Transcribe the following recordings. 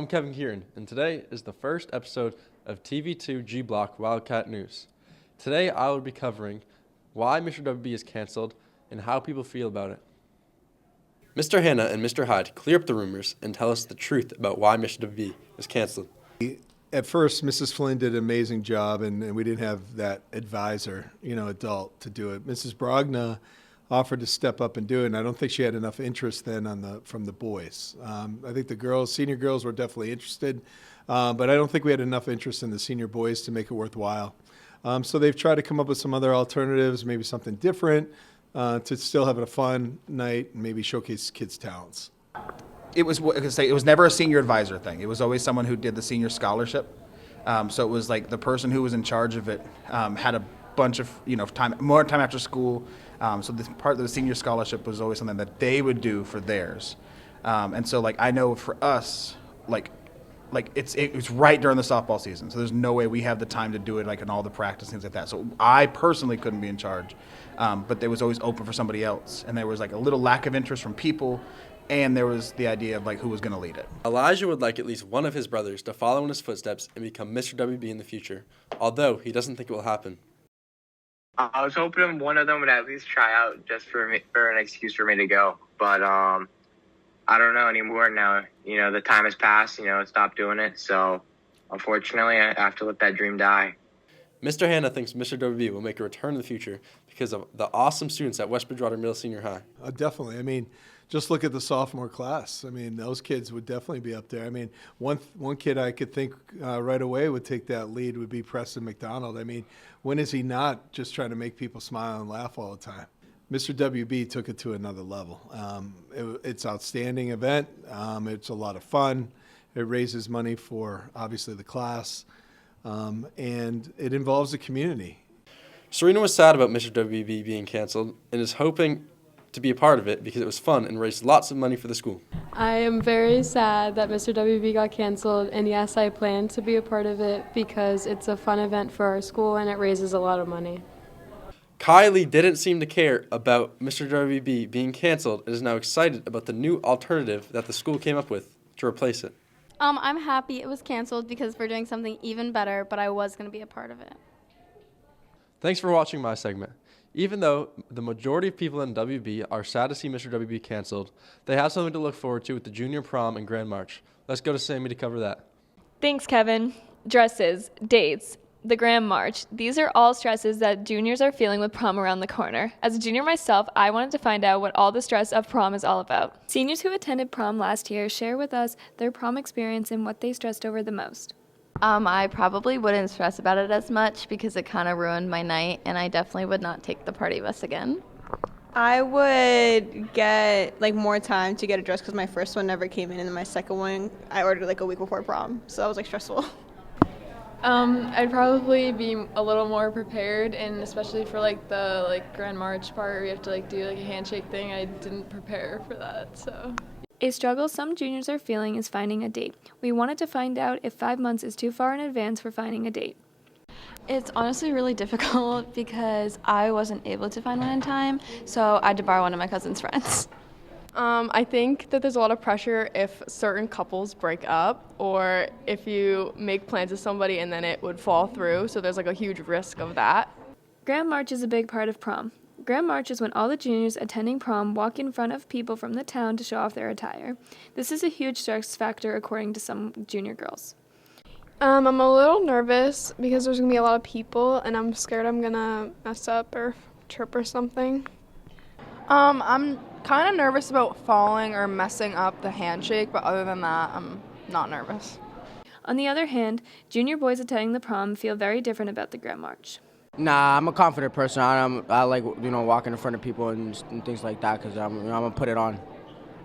I'm Kevin Kieran, and today is the first episode of TV2 G Block Wildcat News. Today I will be covering why Mr. WB is canceled and how people feel about it. Mr. Hanna and Mr. Hyde clear up the rumors and tell us the truth about why Mr. WB is canceled. At first, Mrs. Flynn did an amazing job, and we didn't have that advisor, adult to do it. Mrs. Brogna offered to step up and do it, and I don't think she had enough interest then from the boys. I think the senior girls were definitely interested, but I don't think we had enough interest in the senior boys to make it worthwhile. So they've tried to come up with some other alternatives, maybe something different, to still have a fun night and maybe showcase kids' talents. It was never a senior advisor thing. It was always someone who did the senior scholarship. So it was like the person who was in charge of it had a bunch of more time after school. So this part of the senior scholarship was always something that they would do for theirs. And so I know for us, it's right during the softball season. So there's no way we have the time to do it in all the practice, things like that. So I personally couldn't be in charge, but it was always open for somebody else. And there was a little lack of interest from people. And there was the idea of who was going to lead it. Elijah would like at least one of his brothers to follow in his footsteps and become Mr. WB in the future, although he doesn't think it will happen. I was hoping one of them would at least try out just for an excuse for me to go. But I don't know anymore now. The time has passed. Stopped doing it. So unfortunately, I have to let that dream die. Mr. Hanna thinks Mr. WB will make a return in the future because of the awesome students at West Bridgewater Middle Senior High. Definitely. Just look at the sophomore class. Those kids would definitely be up there. One kid I could think right away would take that lead would be Preston McDonald. When is he not just trying to make people smile and laugh all the time? Mr. WB took it to another level. It's an outstanding event. It's a lot of fun. It raises money for, obviously, the class. And it involves the community. Serena was sad about Mr. WB being canceled and is hoping to be a part of it because it was fun and raised lots of money for the school. I am very sad that Mr. WB got canceled, and yes, I plan to be a part of it because it's a fun event for our school and it raises a lot of money. Kylie didn't seem to care about Mr. WB being canceled and is now excited about the new alternative that the school came up with to replace it. I'm happy it was canceled because we're doing something even better, but I was going to be a part of it. Thanks for watching my segment. Even though the majority of people in WB are sad to see Mr. WB canceled, they have something to look forward to with the Junior Prom and Grand March. Let's go to Sammy to cover that. Thanks, Kevin. Dresses, dates, the Grand March. These are all stresses that juniors are feeling with prom around the corner. As a junior myself, I wanted to find out what all the stress of prom is all about. Seniors who attended prom last year share with us their prom experience and what they stressed over the most. I probably wouldn't stress about it as much because it kind of ruined my night, and I definitely would not take the party bus again. I would get more time to get a dress because my first one never came in, and then my second one I ordered a week before prom, so that was stressful. I'd probably be a little more prepared, and especially for the Grand March part where you have to do a handshake thing, I didn't prepare for that, so. A struggle some juniors are feeling is finding a date. We wanted to find out if 5 months is too far in advance for finding a date. It's honestly really difficult because I wasn't able to find one in time, so I had to borrow one of my cousin's friends. I think that there's a lot of pressure if certain couples break up or if you make plans with somebody and then it would fall through, so there's a huge risk of that. Grand March is a big part of prom. Grand March is when all the juniors attending prom walk in front of people from the town to show off their attire. This is a huge stress factor according to some junior girls. I'm a little nervous because there's going to be a lot of people and I'm scared I'm going to mess up or trip or something. I'm kind of nervous about falling or messing up the handshake, but other than that, I'm not nervous. On the other hand, junior boys attending the prom feel very different about the Grand March. Nah, I'm a confident person. I like walking in front of people and things like that because I'm gonna put it on.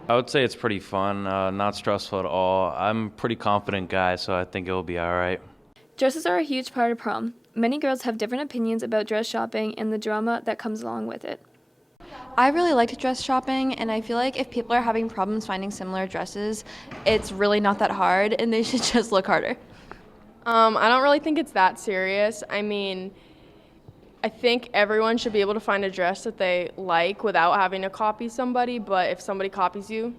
I would say it's pretty fun, not stressful at all. I'm a pretty confident guy, so I think it will be all right. Dresses are a huge part of prom. Many girls have different opinions about dress shopping and the drama that comes along with it. I really liked dress shopping, and I feel like if people are having problems finding similar dresses, it's really not that hard, and they should just look harder. I don't really think it's that serious. I think everyone should be able to find a dress that they like without having to copy somebody, but if somebody copies you,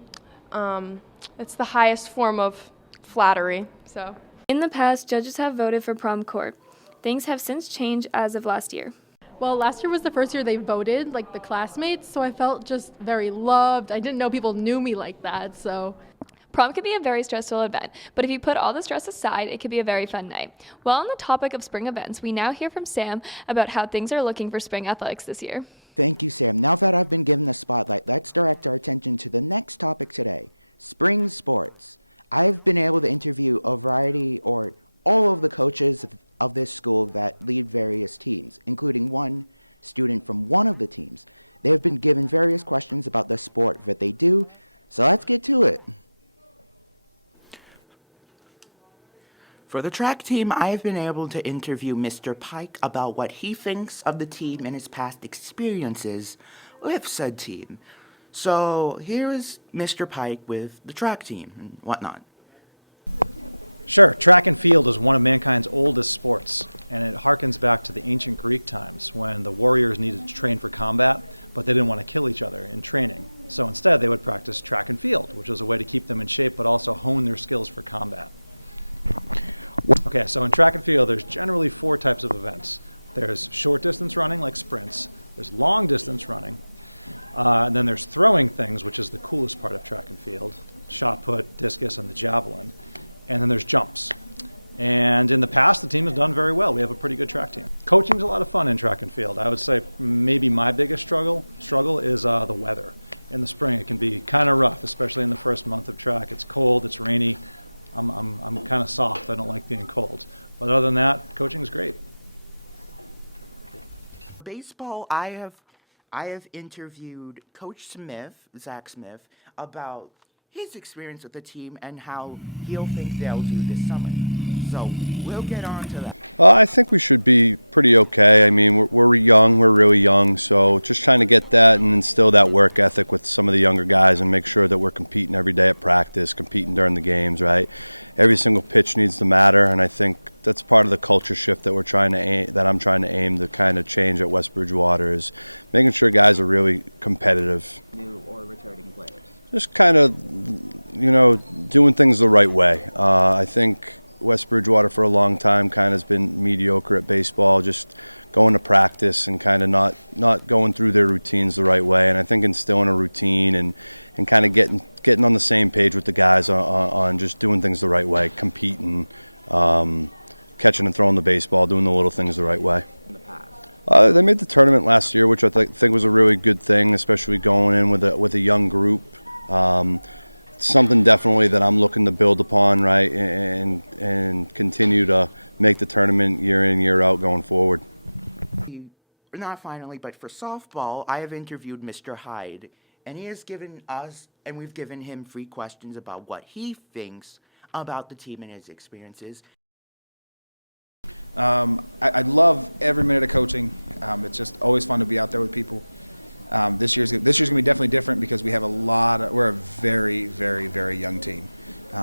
it's the highest form of flattery. So. In the past, judges have voted for prom court. Things have since changed as of last year. Well, last year was the first year they voted, like the classmates, so I felt just very loved. I didn't know people knew me like that, so. Prom can be a very stressful event, but if you put all the stress aside, it can be a very fun night. While on the topic of spring events, we now hear from Sam about how things are looking for spring athletics this year. Thank you, Sam. Now that I've been given the spotlight, let's direct our attention to the next topic today, spring sports. I've been able to interview a variety or all of the coaches of this school that lead various teams, including one student from one of the teams. They have been given various questions about the sport that they do, so let's get to it. For the track team, I have been able to interview Mr. Pike about what he thinks of the team and his past experiences with said team. So here is Mr. Pike with the track team and whatnot. Sure, track and field is one of mankind's oldest sports, and it harkens back to the ancient Greek times when the warriors needed to train for combat, but they didn't want to kill each other in training. So instead, they would practice track and field, which was a way to keep them in shape but also hone their skills for combat. Okay, so in track and field, there's generally 4 types of events. There's short distance running, like sprints. There's long distance running. And then there's throwing things, which is the coolest part of track and field. Shot put, discus, and the javelin. And then there's jumps. And in the past, the team has done very well. We have a pretty good track team. Coaching's a lot of fun in track and field. I would say maybe my biggest struggle is the weather. In the spring, it can be kind of rough, especially in the first month of track. It's cold, it's rainy. I'm kind of soft. I don't like being cold. But other than that, coaching is great. Baseball, I have interviewed Coach Smith, Zach Smith, about his experience with the team and how he'll think they'll do this summer. So we'll get on to that. I think we should be pretty okay. I mean, we're young. We're really young. So just trying to get that and instill that work ethic with some of the younger guys and make sure that we're competing every day at practice, competing during the games, right? Every single pitch needs to matter, and I think that's part of the culture shift that I'm trying to aim to kind of change at West Bridgewater is making sure guys are really competitive. New or returning players. Just kind of, doing things the right way. I think West Bridgewater for a long time kind of has been mediocre at baseball, just going to practice and kind of not going through their routines the right way. And I think instilling a routine and kind of getting on the same page with the guys on just doing things the right way, competing, catching and throwing the baseball, doing the little things the right way. In the past. They made the tournament last year, which I think was a really good thing, especially going in with a young group. Something definitely that I'm looking to build upon, right, and continue to make the tournament year in, year out going forward. Not finally, but for softball, I have interviewed Mr. Hyde, and he has given us, and we've given him 3 questions about what he thinks about the team and his experiences. I love every minute of coaching. It's just always fun to be out there with people. This year's gonna be definitely different because we have we're a very, very, very young team.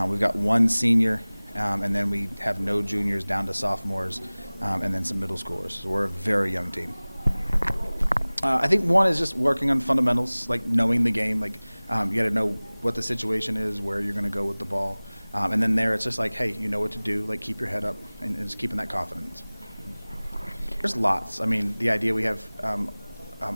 We've got 1 senior, and then we have no juniors down to sophomores, and then some middle schoolers. So we're a very young team. I think one is just working on fundamentals, like knowing the game. Like you got to know what the situation is, where you're going to go with the ball, and then there it's just like, hey, you know what to do. Like keep your head up and just keeping that confidence. There's lots. I mean, the idea we have.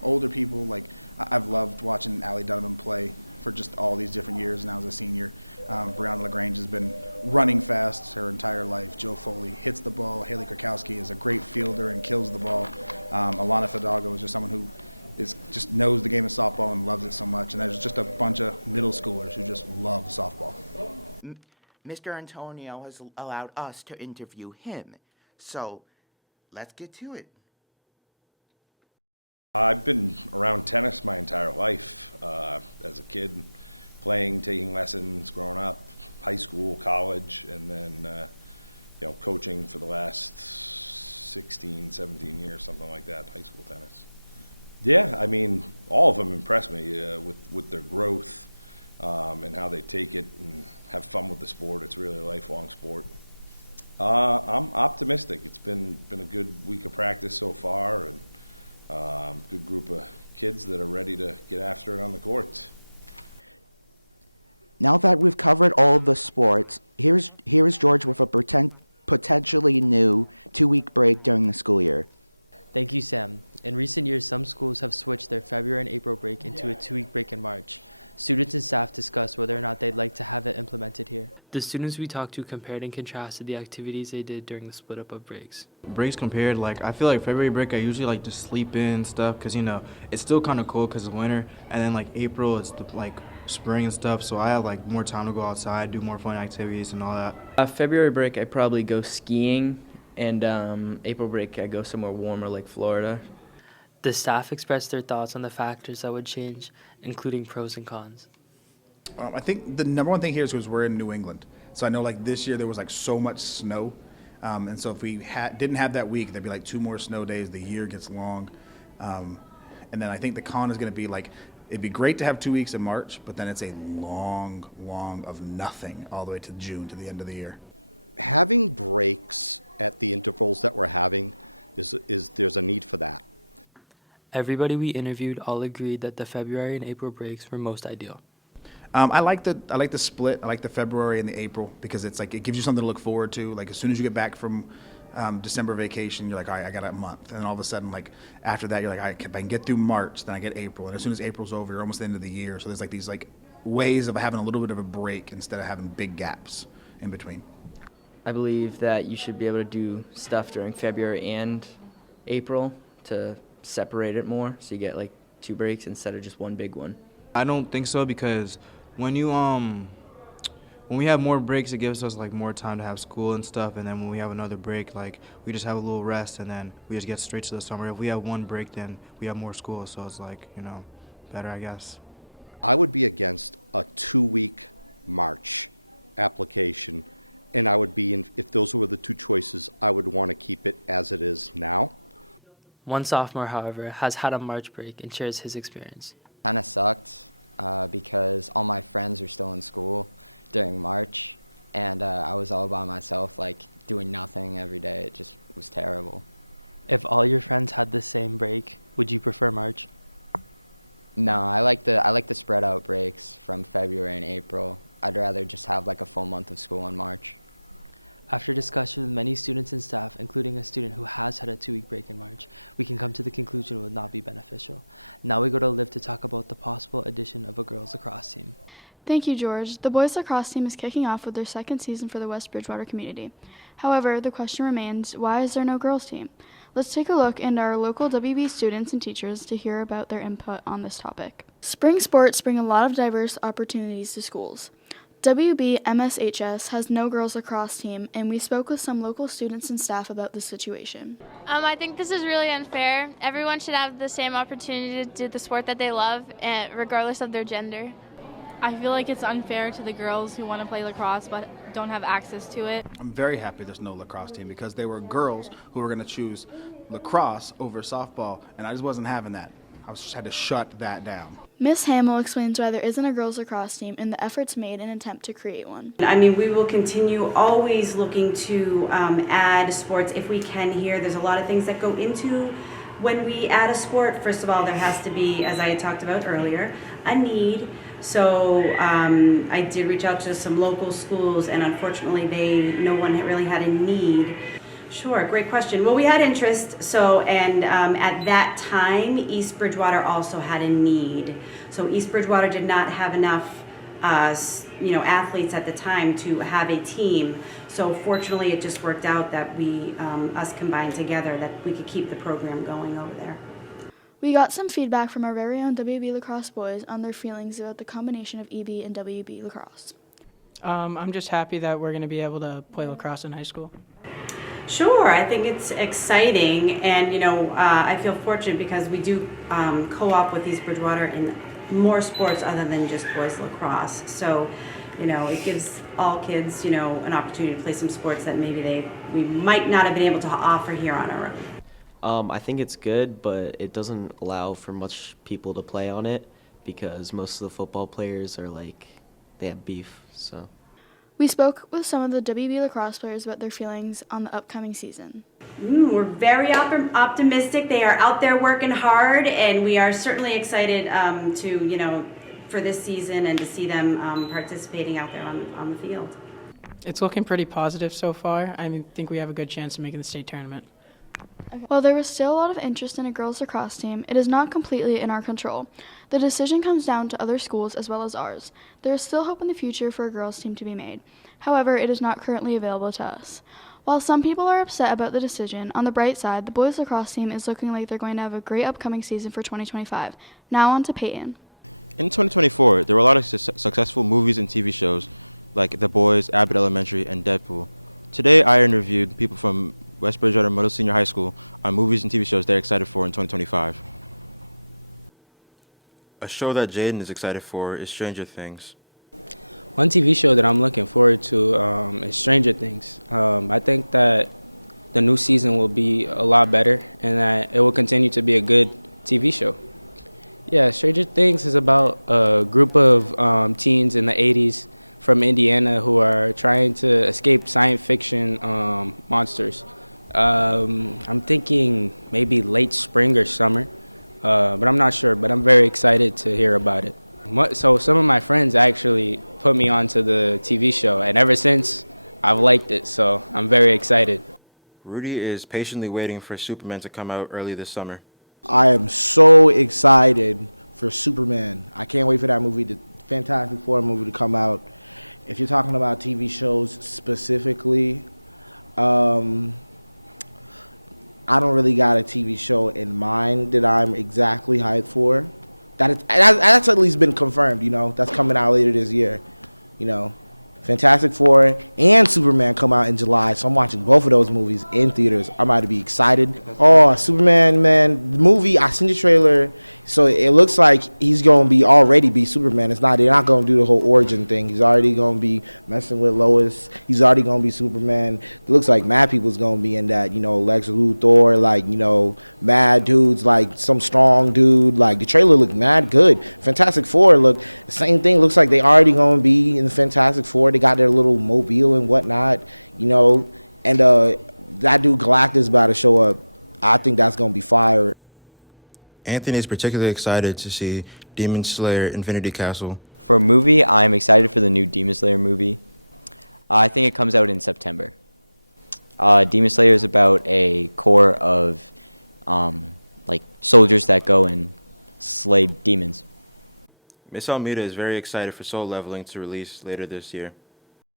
Older people, like I've loved watching Allie Donovan play for just all these different years now as a senior. Brianna LaGrange has been running fast her entire life. Jill Foley hits the ball. Haley Krakowski is a great fielder and kills the ball. Alana Fidalgo is just someone who just knows the game of softball and loves it so much. And there's just a bunch of middle schoolers who just love softball. Mr. Antonio has allowed us to interview him. So let's get to it. I've been around tennis my entire life, as a kid, playing, taking lessons, growing up, high school, college, and then, coaching for the last 16, 17 years, something like that, high school tennis. Yeah, I mean, all of them impress me with their growth and how they take it and have fun with the sport. It's really a lifelong sport. I'm optimistic. It's been a good week of practice so far, and good group of kids that are ready to get after it on the courts. Now that we've covered all the sports, Here is George with a potentially new 2-week break during the school year. Thank you, Sam. In recent years, some schools have switched their February and April break into a 2-week break in March. Students and staff discussed whether or not they'd like to have it implemented here. The students we talked to compared and contrasted the activities they did during the split up of breaks. Breaks compared, like I feel like February break I usually like just sleep in and stuff because it's still kind of cold because of winter, and then like April it's like spring and stuff, so I have like more time to go outside, do more fun activities and all that. February break I probably go skiing, and April break I go somewhere warmer like Florida. The staff expressed their thoughts on the factors that would change, including pros and cons. I think the number one thing here is because we're in New England. So I know like this year there was like so much snow. And so if we didn't have that week, there'd be like 2 more snow days. The year gets long. And then I think the con is going to be like, it'd be great to have 2 weeks in March, but then it's a long of nothing all the way to June, to the end of the year. Having breaks at the intervals that we're having there's a need for that. Everybody we interviewed all agreed that the February and April breaks were most ideal. I like the split. I like the February and the April because it's like it gives you something to look forward to. Like as soon as you get back from December vacation, you're like, all right, I got a month, and then all of a sudden, like after that, you're like, all right, if I can get through March, then I get April, and as soon as April's over, you're almost at the end of the year. So there's like these like ways of having a little bit of a break instead of having big gaps in between. I believe that you should be able to do stuff during February and April to separate it more, so you get like 2 breaks instead of just one big one. I don't think so because when we have more breaks, it gives us like more time to have school and stuff, and then when we have another break, like we just have a little rest and then we just get straight to the summer. If we have one break, then we have more school, so it's like better, I guess. I would be against a 2-week March application, and I would be if those were the 2 choices, I would want to keep it as it is now. One sophomore, however, has had a March break and shares his experience. Kind of sucked because all my friends were still in school during March, and I was all by myself, like doing nothing every day. It just was terrible. If all your friends had the same break, would you prefer March? No, I like the spread out breaks from February and April. I'd rather just have like a full month of school in March. After discussion with many students and staff, including a student who has had a 2-week break in March, we can come to the conclusion it would not be beneficial. Now we go to Liv to talk about the possible addition of a girls lacrosse team. Thank you, George. The boys lacrosse team is kicking off with their 2nd season for the West Bridgewater community. However, the question remains, why is there no girls team? Let's take a look into our local WB students and teachers to hear about their input on this topic. Spring sports bring a lot of diverse opportunities to schools. WB MSHS has no girls lacrosse team, and we spoke with some local students and staff about the situation. I think this is really unfair. Everyone should have the same opportunity to do the sport that they love, regardless of their gender. I feel like it's unfair to the girls who want to play lacrosse but don't have access to it. I'm very happy there's no lacrosse team because there were girls who were going to choose lacrosse over softball, and I just wasn't having that. I just had to shut that down. Miss Hamill explains why there isn't a girls lacrosse team and the efforts made in an attempt to create one. I mean, we will continue always looking to add sports if we can here. There's a lot of things that go into when we add a sport. First of all, there has to be, as I had talked about earlier, a need. So I did reach out to some local schools, and unfortunately no one really had a need. Sure, great question. Well, we had interest, and at that time, East Bridgewater also had a need. So East Bridgewater did not have enough, athletes at the time to have a team. So fortunately, it just worked out that us combined together, that we could keep the program going over there. We got some feedback from our very own WB lacrosse boys on their feelings about the combination of EB and WB lacrosse. I'm just happy that we're going to be able to play lacrosse in high school. Sure, I think it's exciting, and I feel fortunate because we do co-op with East Bridgewater in more sports other than just boys lacrosse. So, it gives all kids, an opportunity to play some sports that maybe we might not have been able to offer here on our own. I think it's good, but it doesn't allow for much people to play on it because most of the football players are they have beef, so. We spoke with some of the WB lacrosse players about their feelings on the upcoming season. We're very optimistic. They are out there working hard, and we are certainly excited for this season and to see them participating out there on the field. It's looking pretty positive so far. Think we have a good chance of making the state tournament. While there was still a lot of interest in a girls lacrosse team, it is not completely in our control. The decision comes down to other schools as well as ours. There is still hope in the future for a girls team to be made. However, it is not currently available to us. While some people are upset about the decision, on the bright side, the boys lacrosse team is looking like they're going to have a great upcoming season for 2025. Now on to Peyton. In 2024, there were a lot of successful movies and TV shows like The Boys, Abbott Elementary, and Deadpool. Today, I interviewed people from West Bridgewater Middle Senior High School on movies and TV shows they're excited for in 2025. A show that Jaden is excited for is Stranger Things. One TV show that I'm looking forward to is Stranger Things. I think that the new season will be a lot better and that it will continue to be a good TV show. Yeah, Stranger Things is about a group of teens in the 80s from Indiana who are trying to escape science fiction monsters. I'm thinking maybe late spring or summer, but I'm not sure, but I'm very excited to hear about it. So some of my friends actually put me onto the TV show, and ever since, I've liked it, so I'm very excited. Rudy is patiently waiting for Superman to come out early this summer. I am so excited for Superman. I can't wait for that movie, the Fantastic Four movie, to come out. If you're talking about TV shows specifically, I don't really got a TV show in mind that I'm exactly hyped for. That's at least been confirmed, That's coming out later this year, Fantastic Four and Superman come out in July, so I'm watching both of those movies in theaters. I'm about to be excited. Oh, Superman, man, the movie, I seen the trailer, so it looks like he's going to already be Superman. They're not going to do the whole origin thing. He's already going to be messing with Lois. He's already going to be Superman. It looks like mad people's going to be in that, Lex Luthor, mad dudes, some strong dude. The trailer looked mad good. Fantastic Four look the same thing. Looks like they already going to be in the Fantastic Four. They got their little mobile and whatnot, and that dude Galactus about to show up. I think that's going to be fire. Anthony is particularly excited to see Demon Slayer Infinity Castle. For a movie, I'm excited for the new Demon Slayer movie. I think it comes out in September. Demon Slayer is about a corps of soldiers that go and slay demons. Miss Almeida is very excited for Soul Leveling to release later this year.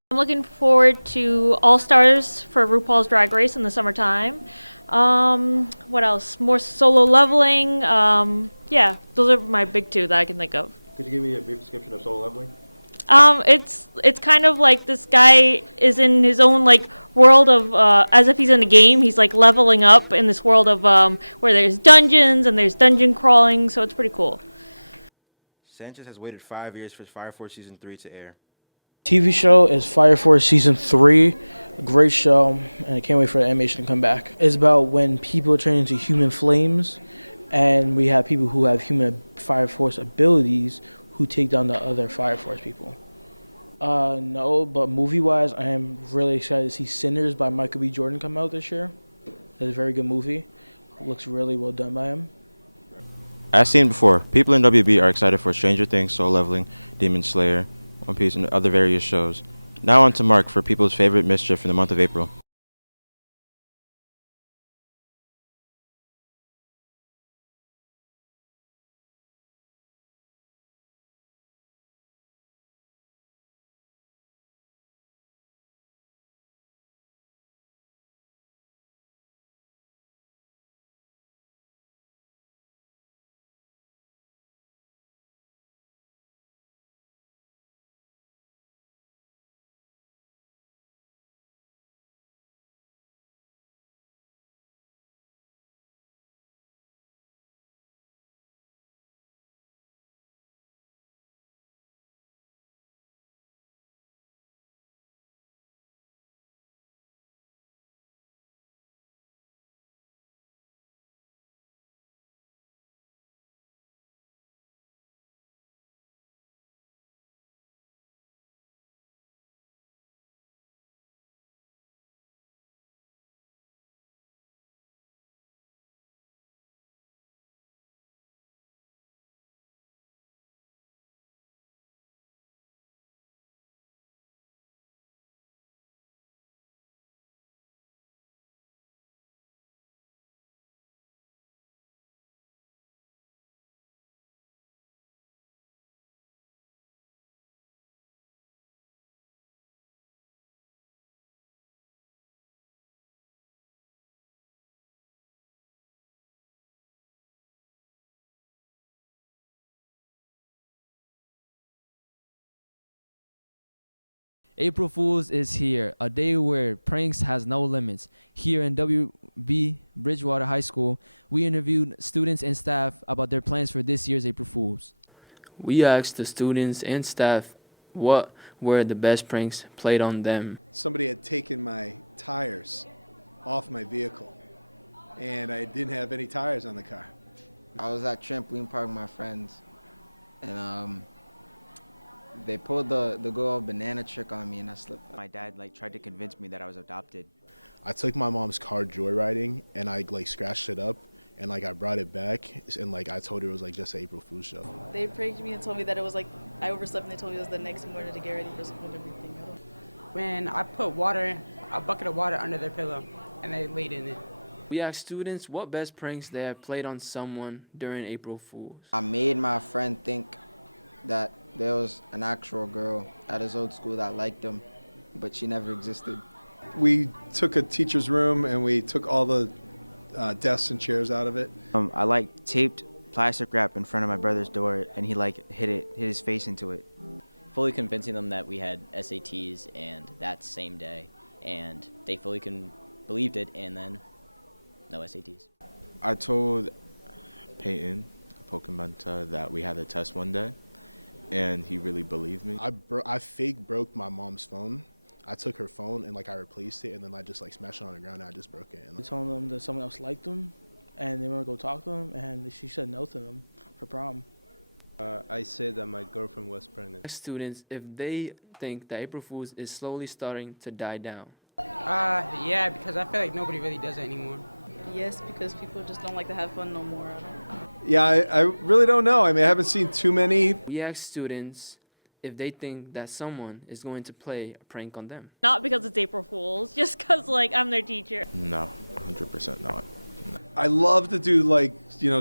I'm looking forward to All Stars for RuPaul's Drag Race in the summertime. What else? More solo leveling. Yeah, those are my big two that I can think of. Could you give me a brief description of Solo Leveling? It's kind of like this guy is in his own world of as if he's in a game. He's leveling up in this world of where there's dungeons and there's dungeon crawling. So it's pretty cool. Sanchez has waited 5 years for Fire Force Season 3 to air. TV show is Fire Force Season 3, a great show, and I can't wait for the animation to come back. It's about when people turn into human flames, and we have people who have human Fire Force abilities who take down the other Fire Force people. No, but movie-wise, I am really excited to see Sinners by Michael B. Jordan come out this year. It's a very good movie. It looks really well done by him. As seen before, people in WB are excited for Stranger Things, Soul Leveling, Demon Slayer, One Piece, and other various shows. Now on to Mark for people's favorite mischief in the month of April. April Fool's is here, a day where pranks has no limits. Here in WB Bridgewater High School, we interviewed students and staff about their plans for this year's April Fool's. We asked the students and staff what were the best pranks played on them. Somebody had taken my tires off my vehicle, and I didn't have any tires on the car. I was at trampoline park with my friends, and they pulled the good old banana trick on me, and I slipped. My dad tried to convince me that I was adopted. I took my mom's car joyriding, and I scratched it up, and I brought it back, and I told her it was just an April Fool's show. They pranked me and told me that it was I overslept, and they told me it was the next morning to get ready for school and everything. When I put a bucket of water under their pillow, and they laid in it. We asked students what best pranks they have played on someone during April Fool's. I made my friend think that there was an actual girl at his old school that liked him, but she never existed. We took a teacher's room and we took all the desks and chairs out of it. I taped plastic wrap in front of my brother's door, and he hit his face into it. Fully convincing them that we had SATs and that same day, and they fully believed it, and then no SATs. I told Peyton Pokemon that we had a test one day, and he really believed me. I fake broke my mom's phone. I took her phone and I replaced it, and then I just smashed it on the ground and I just broke it. I told them that someone else liked them, and they want to go talk to them, and she said no to them for prom. I said that my girlfriend was pregnant. Students, if they think that April Fool's is slowly starting to die down. Yeah, because I feel like nobody really does it anymore. Yes, because people just don't like to have fun no more. Yeah, I really don't know. I haven't seen too many. We asked students if they think that someone is going to play a prank on them. Not because it's April Fool's, just because I'm their teacher. No, 100% not. I love to do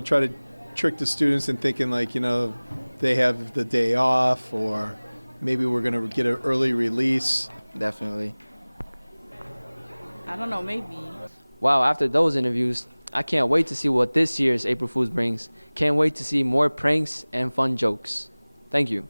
try to trick the students and thinking they have the day off, or maybe we're going to get an early release. Definitely. I don't know, maybe. Wow, after those interviews, I can't wait to see what this year's April Fool's brings. Can't wait to see more pranks and fun jokes. Thank you.